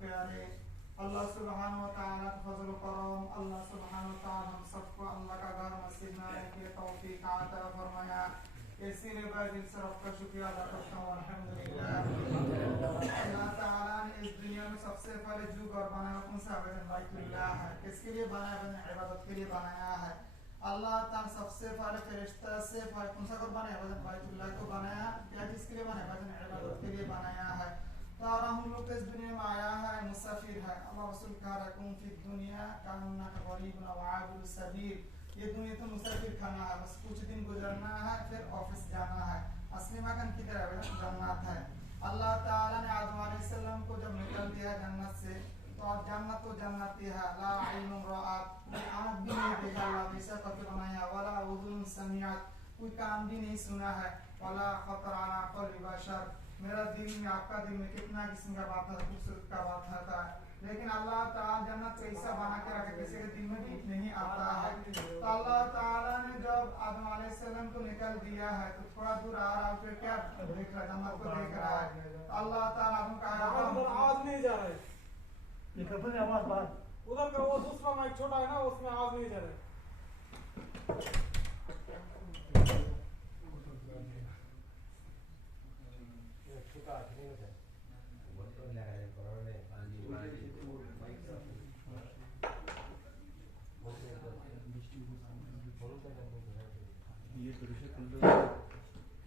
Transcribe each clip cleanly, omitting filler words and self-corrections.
प्यारे अल्लाह सुब्हान व तआला का फजल करम। अल्लाह सुब्हान व तआला हम सबको अल्लाह का घर मस्जिद बनाने की तौफीक अता फरमाया। इसीलिए मैं दिल से रब का शुक्रिया अदा करता हूँ। अल्हम्दुलिल्लाह, अल्लाह ताला ने इस दुनिया में सबसे पहले जो घर बनाया कौन सा है? बैतुल्लाह है। किसके लिए बनाया? इबादत के लिए बनाया है। अल्लाह ताला सबसे पहले फरिश्ता से कौन सा घर बनाया? बैतुल्लाह को बनाया। क्या किसके लिए बनाया? इबादत के लिए बनाया है। और हम लोग इस दुनिया में आया है, मुसाफिर है। अल्लाह रसूल कह रहा है कि दुनिया कान्ना का गरीबुन व आबिर सबील। ये दुनिया तो मुसाफिर खाना है, बस कुछ दिन गुजरना है फिर ऑफिस जाना है। असली मकान की तरह जन्नत है। अल्लाह ताला ने आदम अलैहिस्सलाम को जब निकाल दिया जन्नत से, तो जन्नत तो जन्नत ही है। ला ऐनुन रअत, कोई आँख भी नहीं देखा अल्लाह वैसा करके बनाया। वला उज़ुन समिअत, कोई कान भी नहीं सुना है। वला खतर अला क़ल्बि बशर, मेरा दिल में आपका दिल में कितना किस्म का बात है, खूबसूरत का बात आता है। लेकिन अल्लाह ताला जन्नत को ऐसा बना के रखे किसी के दिल में भी नहीं आता है। तो अल्लाह ताला ने जब आदम अलैहिस्सलाम को निकाल दिया है तो थोड़ा दूर आ रहा है, फिर क्या देख रहा है? जन्नत को देख रहा है। अल्लाह ताला आदम का आवाज नहीं जा रहा है। ये कपड़े आवाज बाहर उधर का वो दूसरा माइक छोटा है ना, उसमें आवाज नहीं जा रहा है।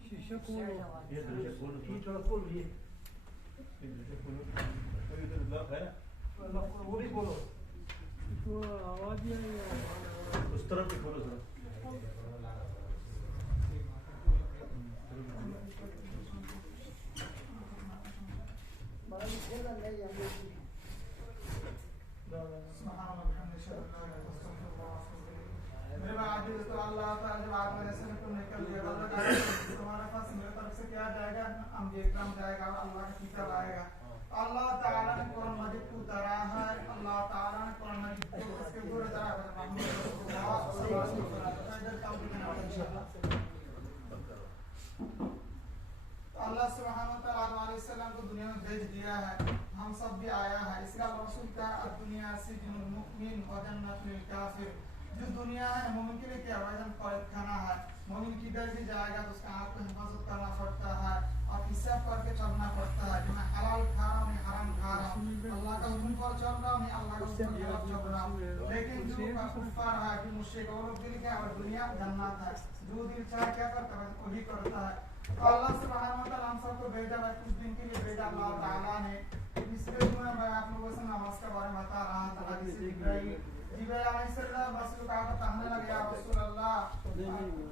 शीशे को ये दृश्य खोलो, ये थोड़ा खोल, ये दृश्य खोलो। अभी तो लॉक है, वो भी खोलो। तो आवाज ही नहीं आ रहा। उस तरफ भी खोलो थोड़ा। मेरे आदिल तो अल्लाह ताला जब आदम अलैहिस्सलाम को निकल दिया, अल्लाह का तुम्हारे पास मेरे तरफ से क्या जाएगा? अम्बिया जाएगा और अल्लाह का किताब आएगा। अल्लाह ताला ने कुरान मजीद को उतारा है। अल्लाह ताला ने कुरान मजीद को उसके ऊपर उतारा है। अल्लाह सुब्हानहु व तआला आदम अलैहिस्सलाम को दुनिया में भेज दिया है। हम सब भी आया है। इसका अल्लाह रसूल का दुनिया सिजनुल मुमिन व जन्नतुल काफिर। जो दुनिया है मोमिन के लिए क्या है? कैद खाना है। मोमिन किधर भी जाएगा तो उसका आँख को हिफाजत करना पड़ता है और हिसाब करके चलना पड़ता है कि मैं हलाल खा रहा हूँ, मैं हराम खा रहा हूँ, अल्लाह का हुक्म पर चल रहा हूँ, मैं अल्लाह का हुक्म पर चल रहा हूँ। लेकिन जो कुफ्फार है, जो मुश्रिक, वो लोग दिल क्या है? दुनिया जन्नत है। जो दिल चाहे क्या करता है वही करता है। तो अल्लाह सुब्हानहु व तआला हम सबको भेजा है, कुछ दिन के लिए भेजा अल्लाह ताला ने। इसलिए मैं आप लोगों से नमाज के बारे में बता रहा था। जिब्राइल अलैहिस्सलाम रसूल का कहने लगे, या रसूल अल्लाह,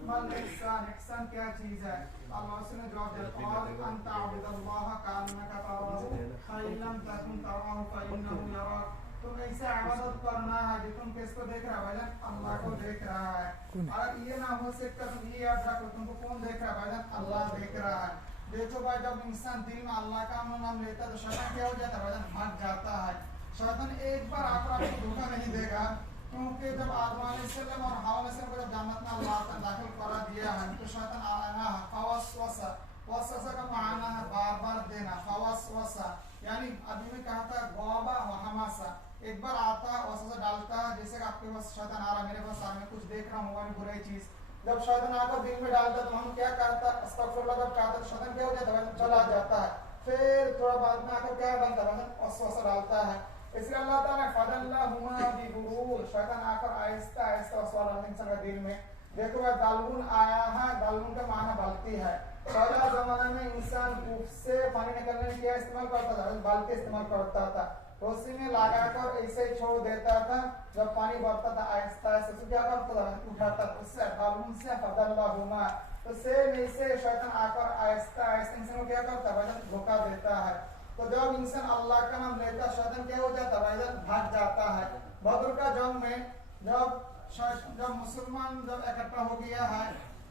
मल ihsan, ihsan क्या चीज है? अल्लाह ने जवाब दिया, क़ाल अन तअबुदल्लाह कअन्नका तराहु फ़इन लम तकुन तराहु फ़इन्नहु यराक। तुम ऐसे इबादत करना है कि तुम किसको देख रहा है? भाईजान, अल्लाह को देख रहा है। अगर ये ना हो सकता तुम ये याद रखो, तुमको कौन देख रहा है? भाईजान, अल्लाह देख रहा है। देखो भाई, जब इंसान दिल में अल्लाह का नाम लेता है तो शैतान क्या हो जाता है? भाईजान, भाग जाता है। शैतान एक बार आपको धोखा नहीं देगा क्योंकि जब आदम अलैहिस्सलाम और हवा अलैहिस्सलाम को जब जन्नत में अल्लाह ताला दाखिल करा दिया है तो शैतान आना है फवसवसा, वसवसा का माना है बार बार देना, फवसवसा यानी आदमी में कहा था गौबा व हमासा, एक बार आता वसवसा डालता है, जैसे कि आपके पास शैतान आ रहा, मेरे पास आ रहा, मैं कुछ देख रहा हूँ मोबाइल बुरी चीज, जब शैतान आकर दिल में डालता तो हम क्या करता अस्तगफिरुल्लाह जब कहता तो शैतान क्या हो जाता है चला जाता है, फिर थोड़ा बाद में आकर क्या बनता है वसवसा डालता है। इसलिए अल्लाह ताला फदल्लाहुमा बिगुरूर, शैतान आकर आहिस्ता आहिस्ता वसवसा डालने इंसान के दिल में। देखो भाई दालून आया है, दालून का माना बाल्टी है, पहला जमाना में इंसान कूप से पानी निकलने में क्या इस्तेमाल करता था, बाल्टी इस्तेमाल करता था, तो उसी में लगाकर ऐसे ही छोड़ देता था, जब पानी बढ़ता था आहिस्ता आहिस्ता तो क्या करता था उठाता था, उससे दालून से फदल्लाहुमा, तो सेम ऐसे शैतान आकर आहिस्ता आहिस्ता इंसान को क्या करता है धोखा देता है। तो जब इंसान अल्लाह का नाम लेता शैतान क्या हो जाता है भाग जाता है। बदर का जंग में जब मुसलमान जब इकट्ठा हो गया है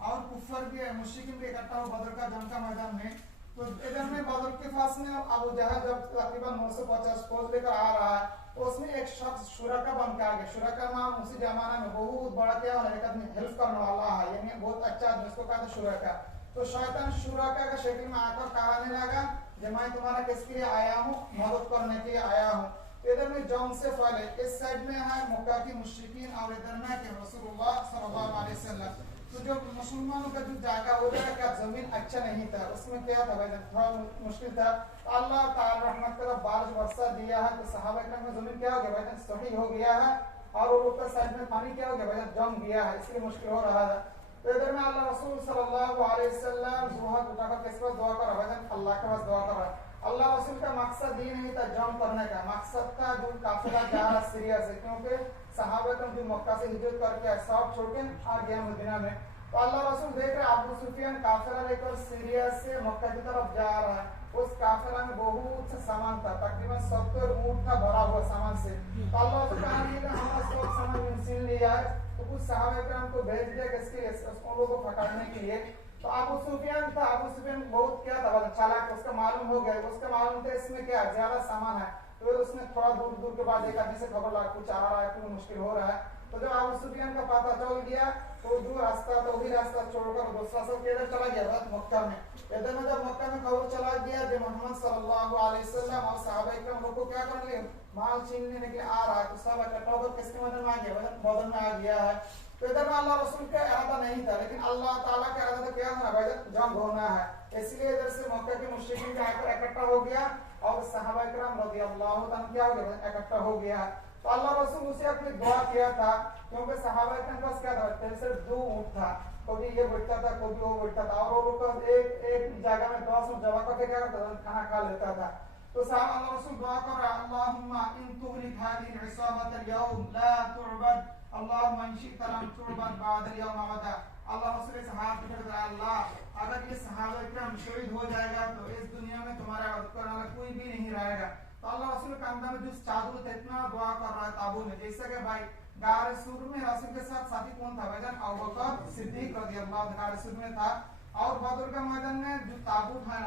और कुफर भी मुश्रिकीन भी इकट्ठा हो बदर का जंग का मैदान में, तो इधर में बदर के पास में अबू जहल जब तकरीबन 950 फौज लेकर आ रहा है, तो उसमें एक शख्स शुरका बन के आ गया। शुरका नाम उसी जमाना में बहुत बड़ा क्या है, एक आदमी हेल्प करने वाला है, यानी बहुत अच्छा आदमी, उसको कहा था शुरका। तो शैतान शुरका का शक्ल में आकर कहने लगा कि मैं तुम्हारा किसके लिए आया हूँ, मदद करने के लिए आया हूँ। इधर में जंग से पहले इस साइड में है मक्का की मुश्रिकीन और इधर में के रसूलुल्लाह सल्लल्लाहु अलैहि वसल्लम। तो जो मुसलमानों का जो जगह वो जगह का जमीन अच्छा नहीं था, उसमें क्या था भाई थोड़ा मुश्किल था, तो अल्लाह ताला रहमत का बारिश वर्षा दिया है, तो सहाबा इकराम में जमीन क्या हो गया भाई सही हो गया है, और वो लोग का साइड में पानी क्या हो गया भाई जम गया है, इसलिए मुश्किल हो रहा था। तो इधर में अल्लाह रसूल सल्लल्लाहु अलैहि वसल्लम हाथ उठाकर किस पास दुआ कर रहा है, अल्लाह के पास दुआ कर रहा है। अल्लाह रसूल का मकसद ये नहीं था जंग करने का, मकसद था जो काफिला जा रहा सीरिया से, क्योंकि सहाबा तुम जो मक्का से हिजरत करके सब छोड़ के आ गया मदीना में, तो अल्लाह रसूल देख रहे अबू सुफियान काफिला लेकर सीरिया से मक्का की तरफ जा रहा है। उस काफिला में बहुत से सामान था, तकरीबन 70 ऊंट था भरा हुआ सामान से, तो अल्लाह रसूल हमारा सब सामान छीन लिया है, तो कुछ सहाबा इकराम को भेज दिया किसके लिए, उन लोगों को पकड़ने के लिए। तो अबू सुफियान था, अबू सुफियान बहुत क्या था चालाक, उसका मालूम हो गया, उसका मालूम था इसमें क्या ज्यादा सामान है, तो उसने थोड़ा दूर दूर के बाद एक आदमी से खबर लगा कुछ आ रहा है, कुछ मुश्किल हो रहा है। तो जब अबू सुफियान का पता चल गया तो जो रास्ता तो वही रास्ता छोड़कर दूसरा सब इधर चला गया मक्का में। इधर में जब मक्का में खबर चला गया कि मोहम्मद सल्लल्लाहु अलैहि वसल्लम और सहाबा इकराम लोग को क्या कर लिए माल छीनने के लिए आ रहा है, तो सब इकट्ठा होकर किसके मैदान में आ गया, बदर में आ गया है। तो इधर में अल्लाह रसूल का इरादा नहीं था, लेकिन अल्लाह ताला का इरादा क्या होना भाई जंग होना है, इसलिए इधर से मक्का के मुश्रिकीन का आकर इकट्ठा हो गया और सहाबा इकराम रज़ियल्लाहु अन्हुम क्या हो गया इकट्ठा हो गया। तो अल्लाह रसूल उसे अपनी दुआ किया था, क्योंकि सहाबा के पास क्या था सिर्फ 2 ऊंट था, कभी ये बैठता था कभी वो बैठता था, और वो लोग एक जगह में 10 ऊंट जमा करके क्या करता था खाना खा लेता था। तो साहब अल्लाह रसूल दुआ कर रहा अल्लाहुम्मा इन तुगलिक हादिही इसाबत अल-यौम ला तु'बद अल्लाहुम्मा इन शि'ता lam तु'बद बa'द al-यौम अबदा। अल्लाह रसूल से हाथ उठाकर अल्लाह अगर ये सहाबा इकराम शहीद हो जाएगा तो इस दुनिया में तुम्हारा इबादत करने वाला कोई भी नहीं रहेगा। तो अल्लाह रसूल के अंदर में जो चादर था इतना दुआ कर रहा है ताबू में, जैसे कि भाई गार सूर में रसूल के साथ साथी कौन था भाईजान अबू बकर सिद्दीक रज़ियल्लाहु अन्हु गार सूर में था, और बदर का मैदान में जो ताबूत है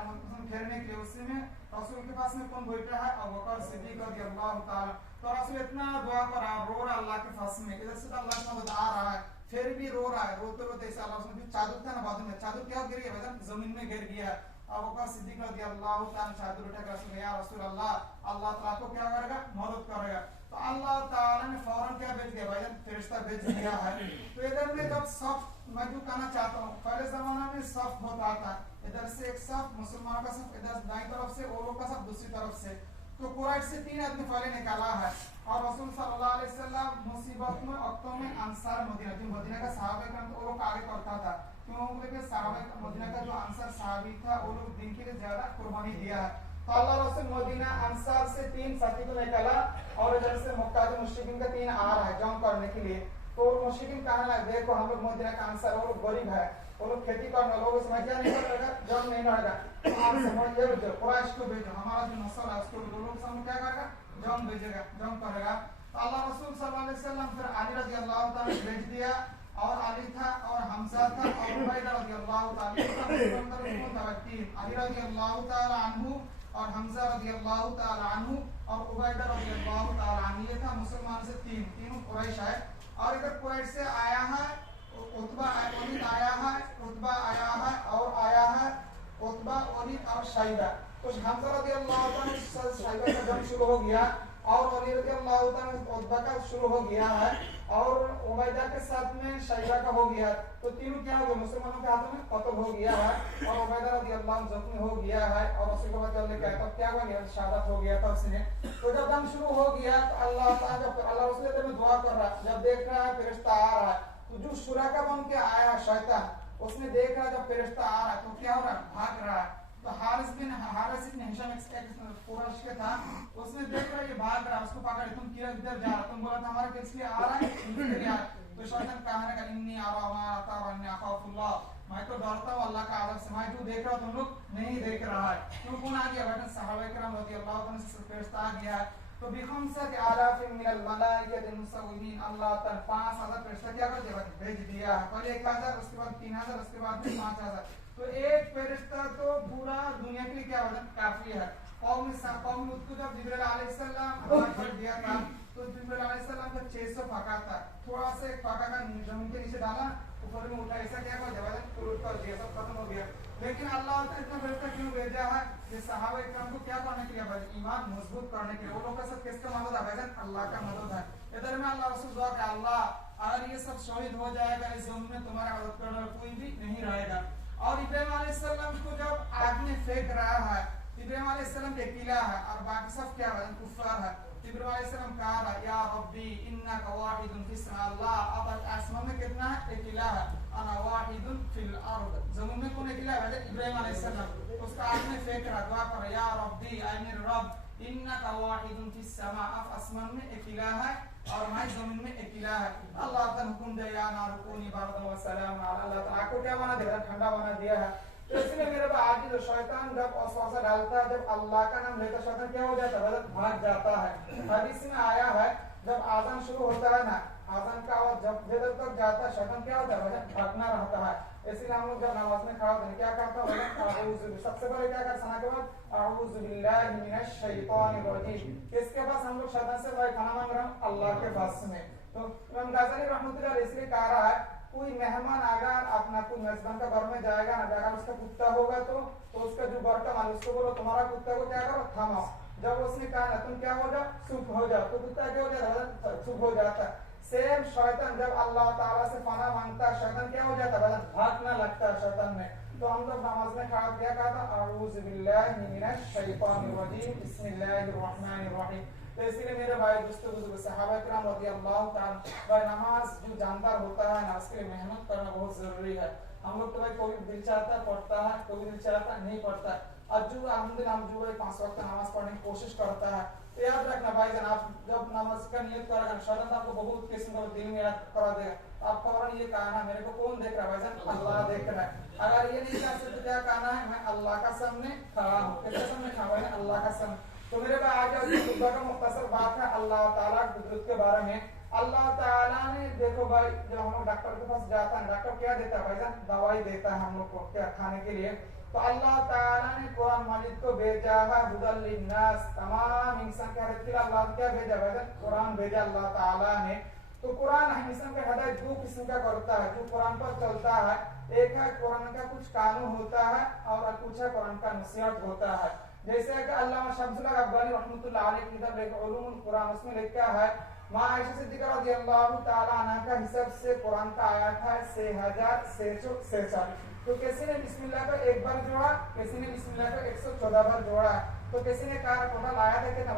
घेरने के लिए उसी में रसूल के पास में कौन बैठा है अबू बकर सिद्दीक रज़ियल्लाहु ताला। तो रसूल इतना दुआ कर रहा है, रो रहा अल्लाह के पास में, इधर से अल्लाह का मदद आ रहा है, फिर भी रो रहा है, रोते रोते ऐसे अल्लाह जो चादर था ना बाद में चादर क्या गिर गया भाईजान जमीन में गिर गया। अबू बकर सिद्दीक रज़ियल्लाहु ताला चादर उठाकर रसूल या रसूल अल्लाह ताला को क्या करेगा मदद करेगा। तो अल्लाह ताला ने फौरन क्या भेज दिया भाईजान फरिश्ता भेज दिया है। तो इधर में जब सब मैं जो कहना चाहता हूँ पहले जमाना में सफ होता था, इधर से एक सफ मुसलमानों का सफ इधर दाईं तरफ से और लोग का सफ दूसरी तरफ से, तो कुरैश से 3 आदमी पहले निकाला है, और रसूल सल्लल्लाहु अलैहि वसल्लम मुसीबत में वक्तों में अंसार मदीना जो मदीना का सहाबा इकराम वो लोग आगे करता था, क्योंकि सहाबा मदीना का जो अंसार सहाबी था वो लोग दिन के लिए ज्यादा कुर्बानी दिया है। तो अल्लाह रसूल मदीना अंसार से 3 साथी को निकाला, और इधर से मक्का के मुश्रिकीन का 3 आ रहा है जंग करने के लिए। तो मुश्रिकीन कहने लगे देखो हम लोग मदीना का अंसार वो लोग गरीब है, वो लोग खेती करने लोग समझिया नहीं करेगा जंग नहीं लड़ेगा, तो आप समझिए भेजो कुरैश को भेजो, हमारा जो नस्ल है उसको लोग सामने क्या करेगा जंग भेजेगा जंग करेगा। तो अल्लाह रसूल सल्लल्लाहु अलैहि वसल्लम फिर अली रज़ियल्लाहु ताला भेज दिया, और अली था और हमजा था और उबैदा रज़ियल्लाहु ताला अली रज़ियल्लाहु ताला अन्हु और हमजा रज़ियल्लाहु ताला अन्हु और उबैदा रज़ियल्लाहु ताला अन्हु, ये था मुसलमान से तीनों कुरैश है। और इधर कुरैश से आया है उतबा वलीद आया है, उतबा आया है और आया है उतबा वलीद और शैबा। तो हमजा रज़ियल्लाहु ताला से शैबा का जंग शुरू हो गया और वलीद रज़ियल्लाहु ताला उतबा का शुरू हो गया है और उबैदा के साथ में शैबा का हो गया। तो तीनों क्या हो गए, मुसलमानों के हाथों में कत्ल हो गया है और उबैदा रज़ियल्लाहु अन्हु जख्मी हो गया है और उसके बाद जब लिखा है तो क्या हुआ, शहादत हो गया था उसने। तो जब जंग शुरू हो गया तो अल्लाह ताला जब अल्लाह रसूल में दुआ कर रहा, जब देख रहा है फरिश्ता आ रहा है, तो जो शुराका बन के आया है शैतान, उसने देखा जब फरिश्ता आ रहा है तो क्या हो रहा है, भाग रहा है। तो हारिस बिन हिशाम कुरैश के था, उसने देख रहा ये भाग रहा, उसको पकड़, तुम किधर जा रहा, तुम बोला था हमारा किस लिए आ रहा है, तो शैतान कहने लगा इन्नी अरा मा तरा अन्नी अखाफुल्लाह, मैं तो डरता हूँ अल्लाह का अज़ब से, मैं जो देख रहा हूँ तुम लोग नहीं देख रहा है। क्यों कौन आ गया, बेटा सहाबा किराम रज़ियल्लाहु अन्हुम से फरिश्ता आ गया। तो बिखमसत आलाफिन मिनल मलाइकति मुसव्विमीन, अल्लाह ताला 5000 फरिश्ता क्या कर दिया, भेज दिया। पहले 1000, उसके बाद 3000, उसके बाद 5000। तो एक फरिश्ता तो पूरा दुनिया के लिए क्या वजन काफी है। कौम लूत को जब जिब्रील अलैहिस्सलाम पर दिया था तो जिब्रील अलैहिस्सलाम का 600 फाका था, थोड़ा से फाका का जमीन के नीचे डाला, ऊपर में उठा, ऐसा क्या कर दिया, उलट कर दिया, सब खत्म हो गया। लेकिन अल्लाह ने इतना फरिश्ता क्यों भेजा है, ये सहाबा इकराम को क्या करने के लिए भाई, ईमान मजबूत करने के लिए। वो लोग का सब किसका मदद है भाई, अल्लाह का मदद है। इधर में अल्लाह रसूल दुआ कि अल्लाह अगर ये सब शहीद हो जाएगा इस जमीन में, तुम्हारा मदद करने वाला कोई भी नहीं रहेगा। और इब्राहिम अलैहिस्सलाम को जब आग में फेंक रहा है, इब्राहिम अलैहिस्सलाम के किला है और बाकी सब क्या है, कुफार है। इब्राहिम अलैहिस्सलाम कहा या रब्बी इन्नका वाहिदुन फिस समा, अल्लाह अब आसमान में कितना है, एक किला है, अना वाहिदुन फिल अर्द, जमीन में कौन अकेला है, इब्राहिम अलैहिस्सलाम। उसका आग में फेंक रहा, दुआ कर या रब्बी ऐ मेरे रब, इन्नका वाहिदुन फिस समा, अब आसमान में एक किला है और मैं जमीन में एक किला है। अल्लाह ताला हुक्म दिया या नार कूनी बारदन व सलाम, अल्लाह ताला को क्या बना दिया, ठंडा बना दिया है। तो इसलिए मेरे आज जो शैतान जब waswasa डालता है, जब अल्लाह का नाम लेता शैतान क्या हो जाता है, भाग जाता है। हदीस में आया है जब आज़ान शुरू होता है ना, आज़ान का आवाज जब जिधर तक जाता है शैतान क्या होता है, भागना रहता है। इसलिए हम लोग जब नमाज में खड़ा होते हैं क्या करता है, सबसे पहले क्या करते हैं, के बाद अऊज़ु बिल्लाहि मिनश शैतानिर रजीम, किसके पास हम लोग शैतान से भाई खाना मांग रहे हैं, अल्लाह के पास में। तो इमाम गज़ाली रहमतुल्लाह अलैहि इसलिए कह रहा है, कोई मेहमान अगर अपना कोई मेजबान का घर में जाएगा ना, अगर उसका कुत्ता होगा तो उसका जो बर्तन है उसको बोलो तुम्हारा कुत्ता को क्या करो, थमाओ। जब उसने कहा ना तुम क्या हो जाओ, चुप हो जाओ, तो कुत्ता क्या हो जाता है, चुप हो जाता है। सेम शैतान जब अल्लाह ताला से पनाह मांगता है, शैतान क्या हो जाता है, भागना लगता है शैतान में। तो हम लोग नमाज में खड़ा क्या कहा था, अऊज़ु बिल्लाहि मिनश शैतानिर रजीम बिस्मिल्लाहिर रहमानिर रहीम। तो इसलिए मेरे भाई दोस्तों बुजुर्ग सहाबा किराम रज़ियल्लाहु ताला, भाई नमाज जो जानदार होता है ना, उसके लिए मेहनत करना बहुत जरूरी है। हम लोग तो भाई कोई दिल चाहता है पढ़ता है, कोई दिल चाहता नहीं पढ़ता है। और जो अल्हम्दुलिल्लाह हम जो 5 वक्त नमाज पढ़ने की कोशिश करता है, तो याद रखना भाई जान, आप जब नमाज का नियत करेगा शैतान आपको बहुत किस्म का दिल में याद करा देगा। आप फौरन ये कहना मेरे को कौन देख रहा है भाई जान, अल्लाह देख रहा है। अगर ये नहीं कह सकते तो क्या कहना है, मैं अल्लाह का सामने खड़ा हूँ। किसके सामने खड़ा है, अल्लाह का सामने। तो मेरे भाई आज खुतबा का मुख्तसर बात है अल्लाह ताला की कुदरत के बारे में। अल्लाह ताला ने देखो भाई, जब हम लोग डॉक्टर के पास जाता है, डॉक्टर क्या देता है भाईजान, दवाई देता है हम लोग को क्या खाने के लिए। तो अल्लाह ताला ने कुरान मजीद को भेजा है हुदल लिन्नास, तमाम इंसान के हिदायत के लिए अल्लाह ने क्या भेजा भाईजान, कुरान भेजा अल्लाह ताला ने। तो कुरान हम इंसान का हिदायत 2 किस्म का करता है, जो कुरान पर चलता है। एक है कुरान का कुछ कानून होता है और कुछ है कुरान का नसीहत होता है। जैसे कि अल्लामा शम्सुल हक अब्बानी रहमतुल्लाह अलैह की किताब उलूमुल कुरान, उसमें लिखा है मां आयशा सिद्दीक़ा रज़ियल्लाहु ताला अन्हा का हिसाब से कुरान का आयत है 6646। तो किसी ने बिस्मिल्लाह को 1 बार जोड़ा, किसी ने बिस्मिल्लाह को 114 बार जोड़ा, तो किसी ने कहा टोटल आयत है कितना,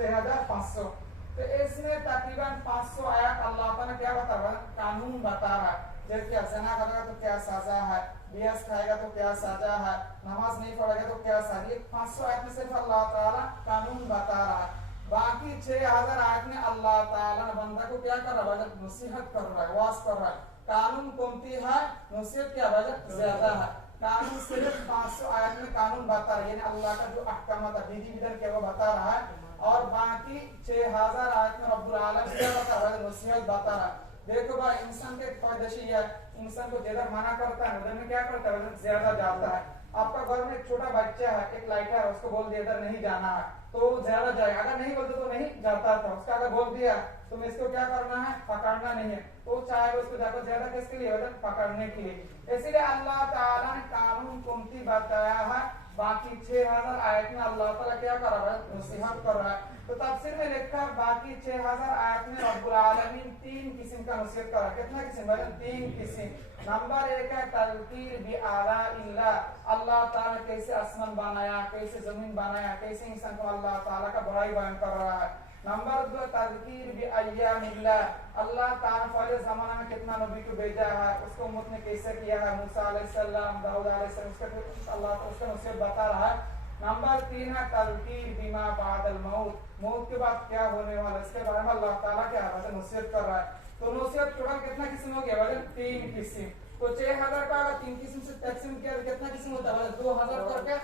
6500। तो इसमें तकरीबन 500 आयत अल्लाह ताला क्या बता रहा है, कानून बता रहा है। जैसे क्या ज़ना करेगा तो क्या सजा है, बियस खाएगा तो क्या सजा है, नमाज नहीं पढ़ेगा तो क्या सजा है। 500 आयत में सिर्फ अल्लाह ताला कानून बता रहा है। बाकी 6000 आयत में अल्लाह ताला ने बंदा को क्या कर रहा है, नसीहत कर रहा है, वास कर रहा है। कानून कमती है, नसीहत क्या वजह ज्यादा है। कानून सिर्फ 500 आयत में कानून बता रहा है, यानी अल्लाह का जो अहकाम है विधि विधान क्या वो बता रहा है। और बाकी 6000 आयत में रब्बुल आलमीन क्या बता रहा है, नसीहत बता रहा है। देखो भाई इंसान के पैदाशी है, इंसान को जिधर मना करता है उधर में क्या करता है, ज्यादा जाता है। आपका घर में एक छोटा बच्चा है, एक लाइटर है, उसको बोल दिया इधर नहीं जाना है, तो ज्यादा जाएगा, अगर नहीं बोलते तो नहीं जाता था। उसका अगर बोल दिया तुम इसको क्या करना है, पकड़ना नहीं है, तो चाहे उसको जाकर ज्यादा किसके लिए वजन पकड़ने के लिए। इसीलिए अल्लाह ताला ने कानून कुमती बताया है। बाकी 6000 आयत में अल्लाह ताला क्या कर रहा है, नसीहत कर रहा है। तो तफसीर में लिखा बाकी 6000 आयत में रब्बुल आलमीन 3 किस्म का नसीहत कर रहा है। कितना किस्म भाई, 3 किस्म। नंबर 1 है तज़कीर बि आला इल्लाह, अल्लाह ताला ने कैसे आसमान बनाया, कैसे जमीन बनाया, कैसे इंसान को अल्लाह ताला का बड़ाई बयान कर रहा है। नंबर 2 तज़कीर बि अय्यामिल्लाह, अल्लाह ताला पहले जमाना में कितना नबी को भेजा है, उसको उम्मत ने कैसे किया है, मूसा अलैहिस्सलाम, दाऊद अलैहिस्सलाम, उसका अल्लाह ताला उसका नसीहत बता रहा है। नंबर 3 है तज़कीर बिमा बादल मौत, मौत के बाद क्या होने वाला है इसके बारे में अल्लाह ताला क्या है नसीहत कर रहा है। तो नसीहत टोटल कितना किस्म हो गया भाई, 3 किस्म। तो 6000 का अगर 3 किस्म से तकसीम किया तो कितना किस्म होता है, 2000 करके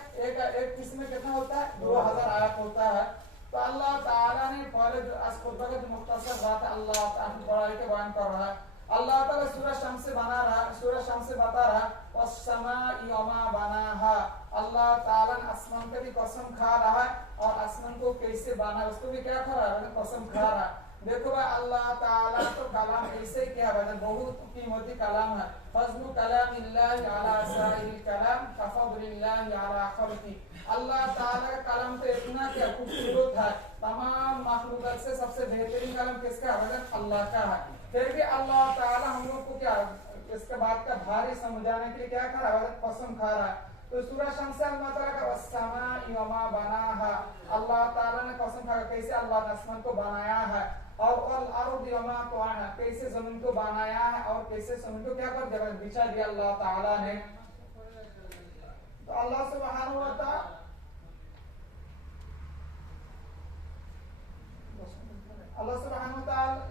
एक किस्म में कितना होता है, 2000 आयत होता है। तो अल्लाह ताला ने पहले खुतबा का जो मुख्तसर बात है अल्लाह ताला बड़ाई के बयान कर रहा है। अल्लाह ताला सूरज शम्स से बना रहा है, सूरज शम्स से बता रहा है वस्समाई वमा बनाहा, अल्लाह ताला ने आसमान का भी कसम खा रहा है और आसमान को कैसे बना उसको भी क्या खा रहा है, कसम खा रहा है। देखो भाई अल्लाह ताला तो कलाम ऐसे क्या है, बहुत कीमती कलाम है। फज़्लु कलामिल्लाहि अला साइरिल कलाम कफ़ज़लिल्लाहि अला खल्क़ि, अल्लाह ताला का कलाम तो इतना क्या खूबसूरत है, तमाम मखलूक़ात से सबसे बेहतरीन कलाम किसका है, अल्लाह का है। फिर भी अल्लाह ताला हम लोग को क्या इसके बात का भारी समझाने के लिए क्या कर रहा है, कसम खा रहा है। तो सूरह शम्स अल्लाह ताला का वस्समाई वमा बनाहा, अल्लाह ताला ने कसम खा कैसे अल्लाह ने आसमान को बनाया है, और अर्द वमा तवाहा, कैसे जमीन को बनाया है और कैसे जमीन को क्या कर दिया, बिछा दिया अल्लाह ताला ने। तो अल्लाह सुब्हानहू व तआला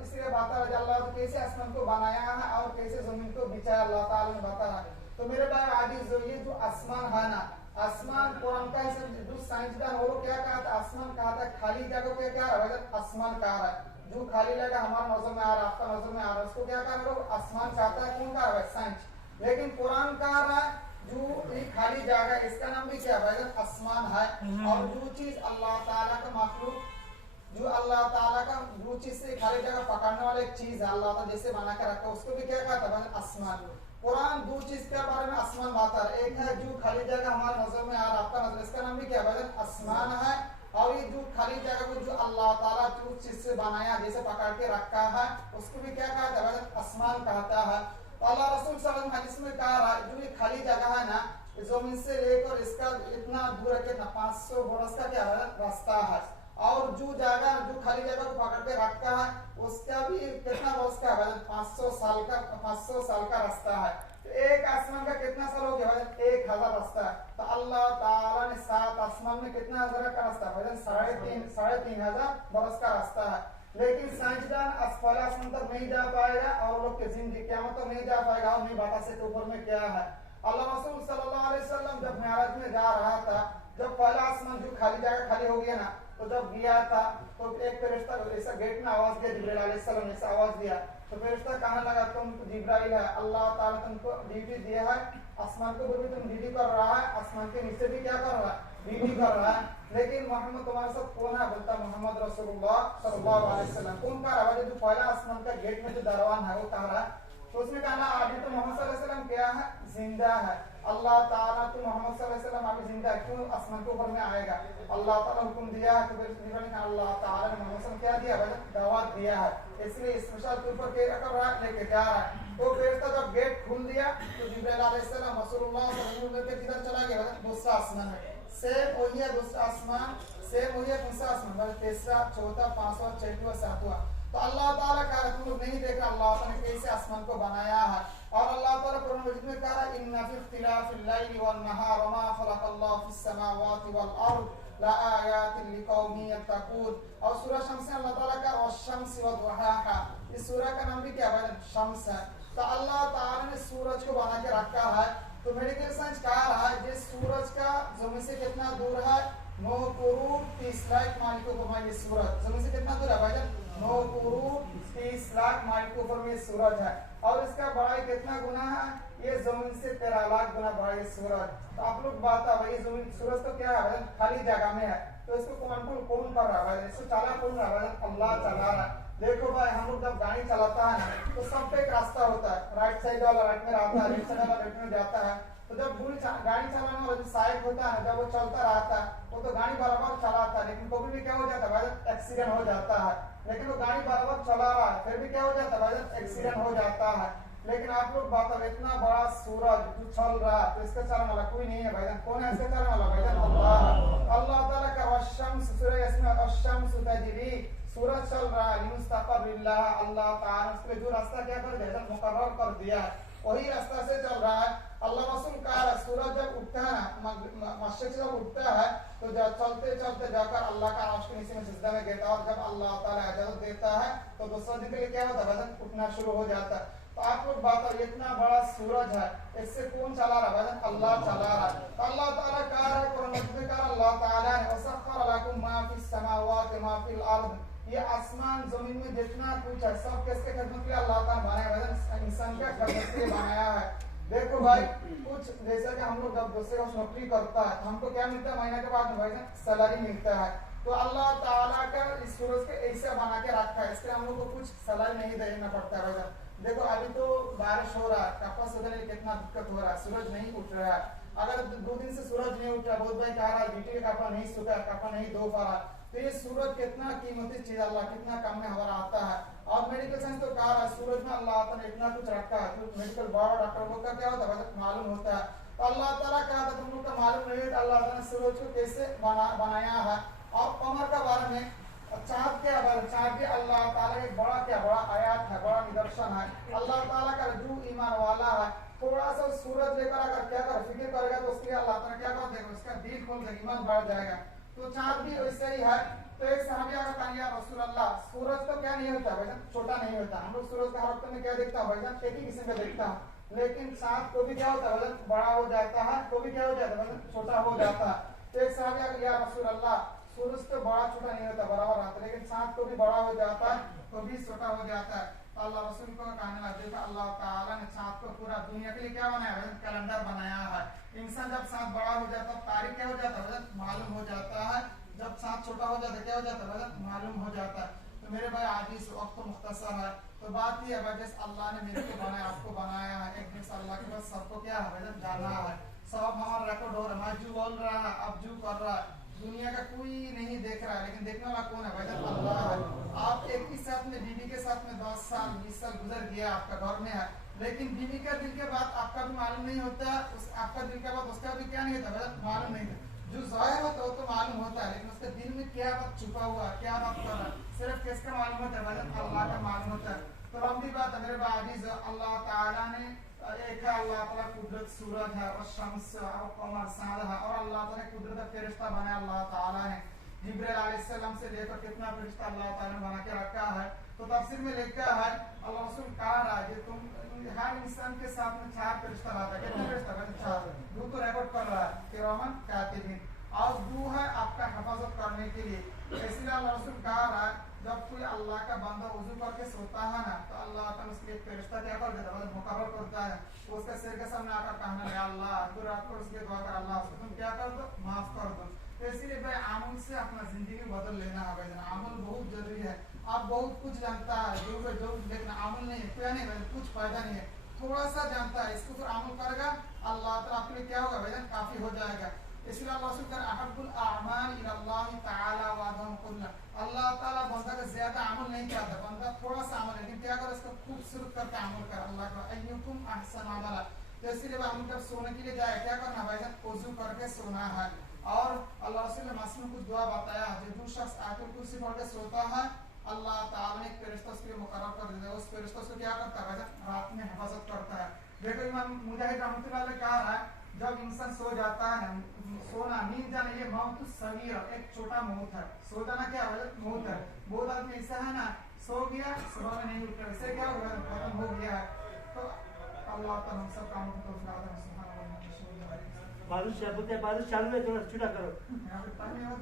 इसलिए बता रहा है अल्लाह तो कैसे आसमान को बनाया है और कैसे जमीन को बिछाया, अल्लाह ताला ने बता रहा है। तो मेरे भाई आदि ये जो आसमान है ना, आसमान कुरान का जो साइंसदान वो क्या कहा था, आसमान कहा था खाली जगह को क्या है, आसमान कहा है। जो खाली जगह हमारे नजर में आ रहा है, आपका नजर में आ रहा है, उसको क्या कहा लोग, आसमान कहता है। कौन कहा है, साइंस। लेकिन कुरान कह रहा है जो ये खाली जगह इसका नाम भी क्या है, आसमान है। और जो चीज अल्लाह ताला का मखलूक, जो अल्लाह ताला का जो चीज से खाली जगह पकड़ने वाला एक चीज है अल्लाह ताला जैसे बना के रखा, उसको भी क्या कहता है, आसमान। कुरान दो चीज के बारे में आसमान बता रहा है, एक है जो खाली जगह हमारे नजर में आ रहा है, आपका नजर, इसका नाम भी क्या है, आसमान है। और ये जो खाली जगह को जो अल्लाह ताला जो चीज से बनाया जैसे पकड़ के रखा है उसको भी क्या कहता है, आसमान कहता है। तो अल्लाह रसूल सल्लल्लाहु अलैहि वसल्लम हदीस में कहा रहा है जो ये खाली जगह है ना, जमीन से लेकर इसका इतना दूर है कितना 500 बरस का क्या है, रास्ता है। और जो जगह जो खाली जगह को पकड़ के रखा है उसका भी कितना बरस का है, 500 साल का रास्ता है। तो एक आसमान का कितना साल हो गया, 1000 रास्ता है। तो अल्लाह ताला ने 7 आसमान में कितना हजार का रास्ता है, 3,500 बरस का रास्ता है। लेकिन साइंसदान पहले आसमान तक नहीं जा पाएगा और लोग के जिंदगी क़यामत तक नहीं जा पाएगा और नहीं बता सकते ऊपर में क्या है। अल्लाह रसूल सल्लल्लाहु अलैहि वसल्लम जब मेराज में जा रहा था, जब पहला आसमान जो खाली जगह खाली हो गया ना, तो जब गया था तो एक फरिश्ता ऐसा गेट में आवाज दिया, जिब्राइल अलैहिस्सलाम ने ऐसा आवाज दिया। तो फरिश्ता कहने लगा तुम जिब्राइल है, अल्लाह ताला तुमको ड्यूटी दिया है, आसमान के ऊपर भी तुम ड्यूटी कर रहा है, आसमान के नीचे भी क्या कर रहा है, ड्यूटी कर रहा है। लेकिन मोहम्मद तुम्हारे साथ कौन है, बोलता मोहम्मद रसूलुल्लाह सल्लल्लाहु अलैहि वसल्लम। कौन कह रहा है, जो पहला आसमान का गेट में जो दरवान है वो कह रहा है। तो उसने कहा अभी तो मोहम्मद सल्लल्लाहु अलैहि वसल्लम क्या है, जिंदा है। अल्लाह ताला तो मोहम्मद सल्लल्लाहु अलैहि वसल्लम अभी जिंदा है, क्यों आसमान के ऊपर में आएगा, अल्लाह ताला हुक्म दिया है। तो फिर जिब्राइल ने अल्लाह ताला ने मोहम्मद सल्लल्लाहु अलैहि वसल्लम क्या दिया, दावत दिया है, इसलिए स्पेशल तौर पर क्या कर रहा है, लेके जा रहा है। तो फरिश्ता जब गेट खोल दिया तो जिब्राइल अलैहिस्सलाम रसूलुल्लाह सल्लल्लाहु अलैहि वसल्लम के किधर चला गया, दूसरा आसमान में। सेम वही है दूसरा आसमान, सेम वही है दूसरा आसमान, तीसरा, चौथा, पांचवा, छठवां, सातवां। तो अल्लाह ताला का तुम लोग नहीं देख रहा अल्लाह ताला ने कैसे आसमान को बनाया है। और अल्लाह ताला कुरान मजीद में कहा है इन्ना फी इख्तिलाफिल लैली वन नहार वमा खलक़ल्लाहु फिस समावाति वल अर्द लआयातिन लिकौमिन यत्तकून। और सूरह शम्स में अल्लाह ताला का वश्शम्सि वदुहाहा, इस सूरह का नाम भी क्या है, शम्स है। तो अल्लाह ताला ने सूरज को बना के रखा है। तो मेडिकल साइंस कह रहा है जिस सूरज का जमीन से कितना दूर है, 9 करोड़ 30 लाख माइल के ऊपर में ये सूरज जमीन से कितना दूर है भाईजान, 9 करोड़ 30 लाख माइल के ऊपर में सूरज है। और इसका बड़ाई कितना गुना है, ये जमीन से 13 लाख गुना बड़ा ये सूरज। तो आप लोग बात है भाई जमीन सूरज तो क्या है, खाली जगह में है। तो इसको कंट्रोल कौन कर रहा है? इसको चला कौन रहा है? अल्लाह चला रहा है। देखो भाई, हम लोग जब गाड़ी चलाता है ना तो सब पे एक रास्ता होता है, राइट साइड वाला राइट में रहता है, लेफ्ट साइड वाला लेफ्ट में जाता है। तो जब गाड़ी चलाने वाला जो सहायक होता है, जब वो चलता रहता है वो तो गाड़ी बराबर चलाता है, लेकिन कभी भी क्या हो जाता है भाई? एक्सीडेंट हो जाता है। लेकिन वो गाड़ी बराबर चला रहा है फिर भी क्या हो जाता है भाई? एक्सीडेंट हो जाता है। लेकिन आप लोग बताओ, इतना बड़ा सूरज जो चल रहा है तो इसका चलने वाला कोई नहीं है भाईजान। कौन है इसका चलने वाला भाईजान? अल्लाह। अल्लाह ताला का वशम्स, सूरज इसमें वशम्स तजरी, सूरज चल रहा है लिमुस्तक़बिल्लाह, अल्लाह ताला उसके लिए जो रास्ता क्या कर दिया है? मुकर्रर कर दिया है, वही रास्ता से चल रहा है। अल्लाह रसूल कहा सूरज जब उठता है ना, मस्जिद से जब उठता है तो जब चलते चलते जाकर अल्लाह का अर्श के नीचे में सिजदा में गिरता है, और जब अल्लाह ताला इजाजत देता है तो दूसरा दिन के लिए क्या होता है? उठना शुरू हो जाता है। तो आप लोग बात करो, इतना बड़ा सूरज है, इससे कौन चला रहा है? अल्लाह चला रहा है। तो अल्लाह ताला कह रहा है कुरान में, कहा अल्लाह ताला ने वसख्खर लकुम मा फिस समावाति मा फिल अर्द, ये आसमान जमीन में जितना कुछ है सब किसके खिदमत के लिए अल्लाह ताला बनाया है? इंसान के खिदमत के लिए बनाया है। देखो भाई, कुछ जैसा कि हम लोग जब दूसरे का नौकरी करता है तो हमको क्या मिलता है? महीने के बाद में भाई सैलरी मिलता है। तो अल्लाह ताला का इस सूरज के ऐसा बना के रखा है, इसके हम लोग को कुछ सैलरी नहीं देना पड़ता है भाई। देखो अभी तो बारिश हो रहा है, कपास उगने में कितना दिक्कत हो रहा है, सूरज नहीं उठ रहा है। अगर 2 दिन से सूरज नहीं उठ रहा, बहुत भाई कह रहा है बीटी का कपड़ा नहीं सूखा, कपड़ा नहीं धो पा रहा, तो ये सूरज कितना कीमती चीज, अल्लाह कितना काम में हमारा आता है। और मेडिकल साइंस तो कह रहा है सूरज में अल्लाह ताला ने इतना कुछ रखा है, तो मेडिकल बड़ा डॉक्टर लोग का क्या होता है मालूम होता है। तो अल्लाह ताला कहा था तुम लोग का मालूम नहीं है अल्लाह ताला ने सूरज को कैसे बनाया है। और कमर का बारे में, चाँद के बारे में, चाँद भी अल्लाह ताला का बड़ा क्या बड़ा आयात है, बड़ा निदर्शन है। अल्लाह ताला का जो ईमान वाला है थोड़ा सा सूरज लेकर अगर क्या कर फिक्र करेगा तो उसके अल्लाह ताला क्या कर देगा? उसका दिल खोल देगा, ईमान बढ़ जाएगा। तो चाँद भी वैसे ही है। तो एक सहाबी आकर कहा या रसूल अल्लाह, सूरज तो क्या नहीं होता भाईजान? छोटा नहीं होता। हम लोग सूरज का हर वक्त में क्या देखता है भाईजान? एक ही किस्म का देखता है, लेकिन चाँद को भी क्या होता है भाईजान? बड़ा हो जाता है, तो भी क्या हो जाता है भाईजान? छोटा हो जाता है। तो एक सहाबी आकर या रसूल अल्लाह, सूरज तो बड़ा छोटा नहीं होता, बराबर आता है, लेकिन चाँद को भी बड़ा हो जाता है तो भी छोटा हो जाता है। तो अल्लाह रसूल को कहने लगा, देखा अल्लाह ताला ने चाँद को पूरा दुनिया के लिए क्या बनाया है? कैलेंडर बनाया है। इंसान जब चाँद बड़ा हो जाता है तारीख क्या हो जाता है? मालूम हो जाता है। जब चाँद छोटा हो जाता है क्या हो जाता है? मालूम हो जाता है। तो मेरे भाई आज इस वक्त तो मुख्तसर है, तो बात ही है भाई जैसे अल्लाह ने मेरे को बनाया, आपको बनाया है, एक दिन से अल्लाह के पास सबको क्या है भाई? जाना है। सब हमारा रिकॉर्ड हो रहा है, मैं जो बोल रहा है अब जो कर रहा है, दुनिया का कोई नहीं देख रहा है, लेकिन देखने वाला कौन है भाई? अल्लाह है। आप एक ही साथ में बीवी के साथ में 10 साल 20 साल गुजर गया, आपका घर में है, लेकिन बीवी का दिल के बाद आपका भी मालूम नहीं होता, आपका दिल के बाद उसका भी क्या नहीं होता भाई? मालूम नहीं था। जो जाहिर होता है वो तो मालूम होता है, लेकिन उसके दिल में क्या बात छुपा हुआ, क्या बात कर रहा है, सिर्फ किसका मालूम होता है भाई? अल्लाह का मालूम होता है। तो लंबी बात है मेरे भाई, अल्लाह ताला ने एक है अल्लाह ताला कुदरत सूरज है और शम्स और कमर चाँद है, और अल्लाह ताला ने कुदरत फरिश्ता बनाया अल्लाह ताला ने। जिब्राइल अलैहिस्सलाम से लेकर कितना फरिश्ता अल्लाह ताला ने बना के रखा है। तो तफसीर में लिखा है अल्लाह रसूल कहा रहा है तुम हर इंसान के साथ में 4 फरिश्ता रहता है। कितने फरिश्ता? 4। 2 तो रिकॉर्ड कर रहा है किरामन कातिबीन, और 2 है आपका हिफाजत करने के लिए। इसलिए अल्लाह रसूल कहा रहा है जब कोई अल्लाह का बंदा वुजू करके सोता है ना तो अल्लाह ताला उसके लिए फरिश्ता क्या कर देता है? मुकर्रर करता है। तो उसके सिर के सामने आकर कहने लगा अल्लाह, तो रात को उसके दुआ कर अल्लाह उसको तुम क्या कर दो? माफ कर दो। तो इसलिए भाई अमल से अपना जिंदगी बदल लेना है भाई। अमल बहुत जरूरी है। आप बहुत कुछ जानता है जो लेकिन अमल नहीं है, क्या नहीं भाई? कुछ फायदा नहीं है। थोड़ा सा जानता है, इसको फिर अमल करेगा अल्लाह ताला आपके लिए क्या होगा भाई? काफी हो जाएगा। इसलिए अल्लाह रसूल कहते हैं अहब्बुल अअमाल इलल्लाह तआला वअदहु कुल्ला, अल्लाह ताला बंदा का ज्यादा अमल नहीं चाहता, बंदा थोड़ा सा अमल, लेकिन क्या करे इसको खूबसूरत करके अमल कर। अल्लाह का अय्युकुम अहसन अमला। तो इसीलिए हम जब सोने के लिए जाए क्या करना भाई? वुजू करके सोना है। और अल्लाह रसूल ने मसलन कुछ दुआ बताया, जो शख्स आयतुल कुर्सी पढ़ के सोता है अल्लाह ताला ने एक फरिश्ता उसके लिए मुकर्रर कर दिया, उस फरिश्ता को क्या करता है? रात में हिफाजत करता है। देखो इमाम मुजाहिद रहमतुल्लाह अलैह कहा है जब इंसान सो जाता है, सोना नींद जाना ये मौत सगीरा, एक छोटा मौत है। सो जाना क्या है? मौत है। बहुत आदमी ऐसा है ना सो गया सुबह में नहीं उठ रहा, इससे क्या हो गया? खत्म हो गया है। तो अल्लाह ताला हम सब कामों को तौफीक अता फरमाए। बारिश चालू है, थोड़ा छुटा करो। यहाँ पे पानी और